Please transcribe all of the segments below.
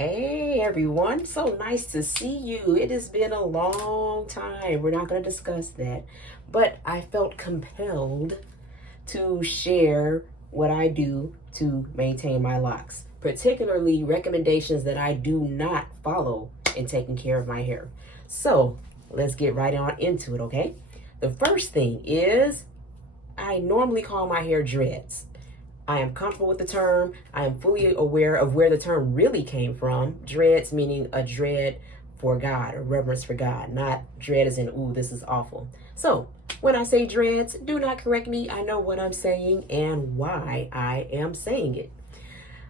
Hey everyone, so nice to see you. It has been a long time. We're not going to discuss that, but I felt compelled to share what I do to maintain my locks, particularly recommendations that I do not follow in taking care of my hair. So let's get right on into it, okay? The first thing is I normally call my hair dreads. I am comfortable with the term. I am fully aware of where the term really came from. Dreads meaning a dread for God, a reverence for God, not dread as in, ooh, this is awful. So when I say dreads, do not correct me. I know what I'm saying and why I am saying it.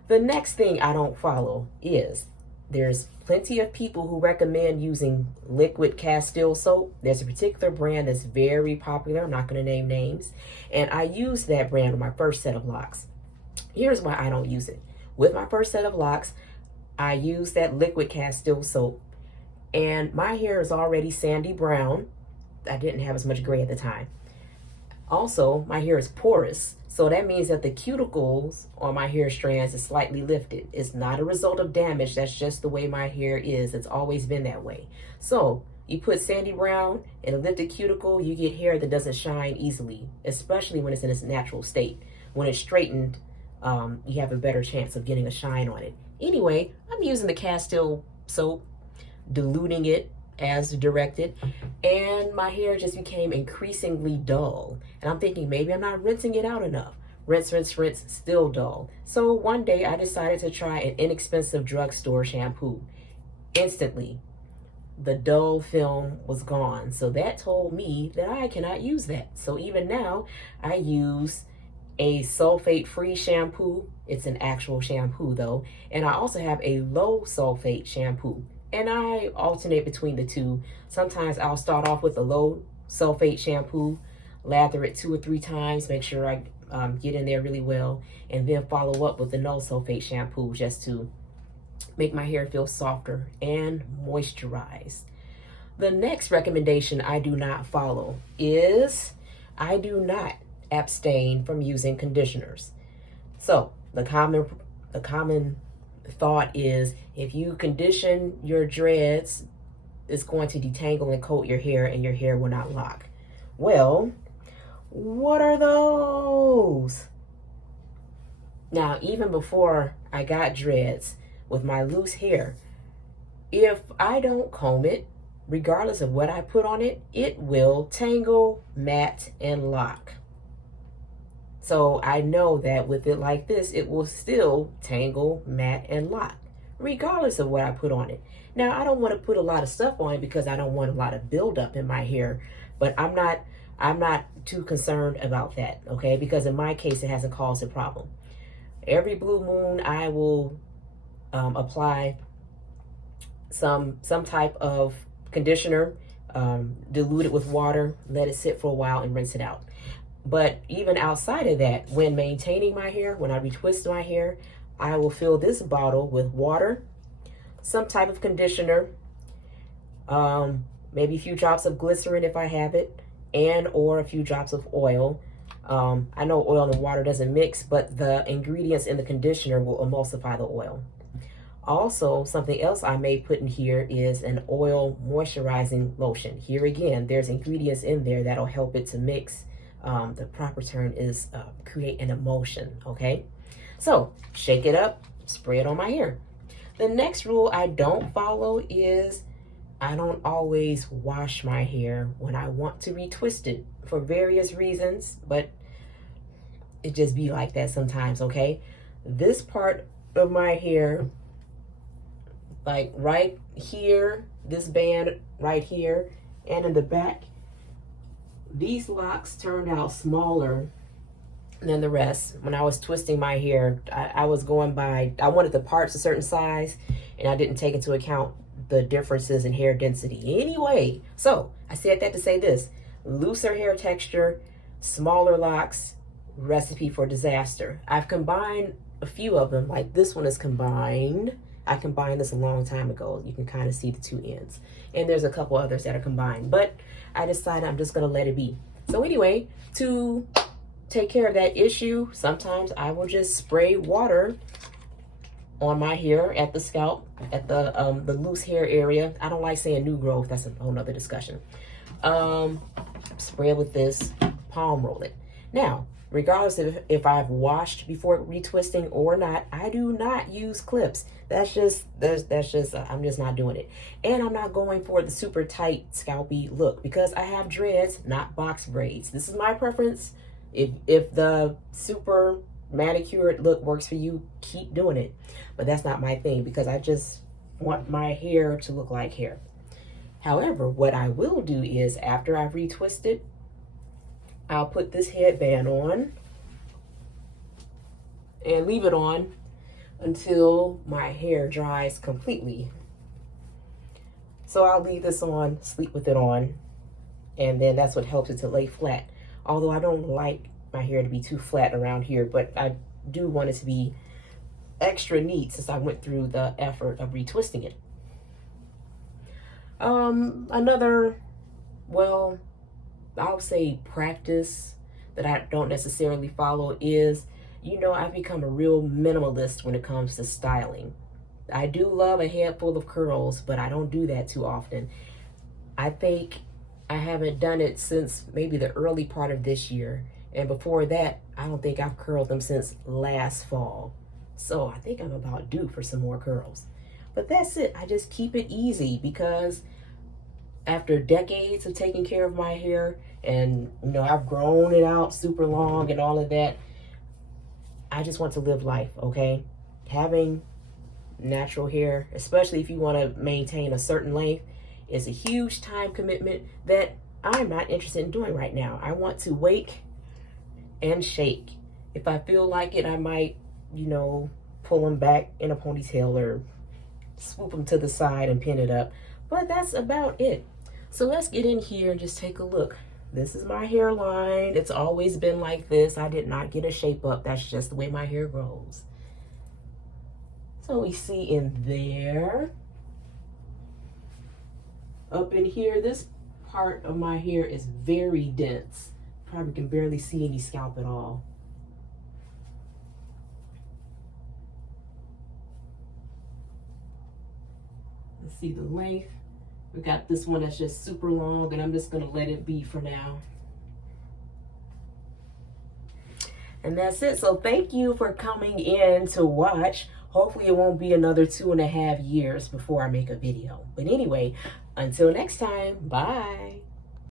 The next thing I don't follow is there's plenty of people who recommend using liquid Castile soap. There's a particular brand that's very popular. I'm not going to name names. And I use that brand on my first set of locks. Here's why I don't use it. With my first set of locks, I use that liquid Castile soap. And my hair is already sandy brown. I didn't have as much gray at the time. Also, my hair is porous. So that means that the cuticles on my hair strands is slightly lifted. It's not a result of damage. That's just the way my hair is. It's always been that way. So you put sandy brown in a lifted cuticle, you get hair that doesn't shine easily, especially when it's in its natural state. When it's straightened, you have a better chance of getting a shine on it. Anyway, I'm using the Castile soap, diluting it as directed, and my hair just became increasingly dull. And I'm thinking maybe I'm not rinsing it out enough. Rinse, rinse, rinse, still dull. So one day I decided to try an inexpensive drugstore shampoo. Instantly, the dull film was gone. So that told me that I cannot use that. So even now, I use a sulfate-free shampoo. It's an actual shampoo though. And I also have a low sulfate shampoo. And I alternate between the two. Sometimes I'll start off with a low sulfate shampoo, lather it 2 or 3 times, make sure I get in there really well, and then follow up with the no sulfate shampoo just to make my hair feel softer and moisturized. The next recommendation I do not follow is I do not abstain from using conditioners. So the common thought is if you condition your dreads, it's going to detangle and coat your hair and your hair will not lock. Well, what are those? Now, even before I got dreads with my loose hair, if I don't comb it, regardless of what I put on it, it will tangle, mat, and lock. So I know that with it like this, it will still tangle, mat, and lock, regardless of what I put on it. Now, I don't want to put a lot of stuff on it because I don't want a lot of buildup in my hair, but I'm not too concerned about that, okay? Because in my case, it hasn't caused a problem. Every blue moon, I will apply some type of conditioner, dilute it with water, let it sit for a while, and rinse it out. But even outside of that, when maintaining my hair, when I retwist my hair, I will fill this bottle with water, some type of conditioner, maybe a few drops of glycerin if I have it, and or a few drops of oil. I know oil and water doesn't mix, but the ingredients in the conditioner will emulsify the oil. Also, something else I may put in here is an oil moisturizing lotion. Here again, there's ingredients in there that'll help it to mix. The proper term is create an emulsion, okay? So shake it up, spray it on my hair. The next rule I don't follow is I don't always wash my hair when I want to retwist it for various reasons, but it just be like that sometimes, okay? This part of my hair, like right here, this band right here, and in the back, these locks turned out smaller than the rest. When I was twisting my hair, I was going by, I wanted the parts a certain size, and I didn't take into account the differences in hair density. Anyway, so I said that to say this: looser hair texture, smaller locks, recipe for disaster. I've combined a few of them, like this one is combined. I combined this a long time ago. You can kind of see the two ends. And there's a couple others that are combined, but I decided I'm just gonna let it be. So anyway, to take care of that issue, sometimes I will just spray water on my hair at the scalp, at the loose hair area. I don't like saying new growth. That's a whole nother discussion. Spray it with this, palm roll it. Now, regardless of if I've washed before retwisting or not, I do not use clips. That's just I'm just not doing it. And I'm not going for the super tight scalpy look because I have dreads, not box braids. This is my preference. If the super manicured look works for you, keep doing it. But that's not my thing because I just want my hair to look like hair. However, what I will do is after I've retwisted, I'll put this headband on and leave it on until my hair dries completely. So I'll leave this on, sleep with it on, and then that's what helps it to lay flat. Although I don't like my hair to be too flat around here, but I do want it to be extra neat since I went through the effort of retwisting it. Another, well, I'll say practice that I don't necessarily follow is, you know, I've become a real minimalist when it comes to styling. I do love a head full of curls, but I don't do that too often. I think I haven't done it since maybe the early part of this year. And before that, I don't think I've curled them since last fall. So I think I'm about due for some more curls. But that's it. I just keep it easy because after decades of taking care of my hair and, you know, I've grown it out super long and all of that, I just want to live life, okay? Having natural hair, especially if you want to maintain a certain length, is a huge time commitment that I'm not interested in doing right now. I want to wake and shake. If I feel like it, I might, you know, pull them back in a ponytail or swoop them to the side and pin it up. But that's about it. So let's get in here and just take a look. This is my hairline. It's always been like this. I did not get a shape up. That's just the way my hair grows. So we see in there. Up in here, this part of my hair is very dense. Probably can barely see any scalp at all. Let's see the length. We got this one that's just super long, and I'm just gonna let it be for now. And that's it. So thank you for coming in to watch. Hopefully it won't be another 2.5 years before I make a video. But anyway, until next time, bye.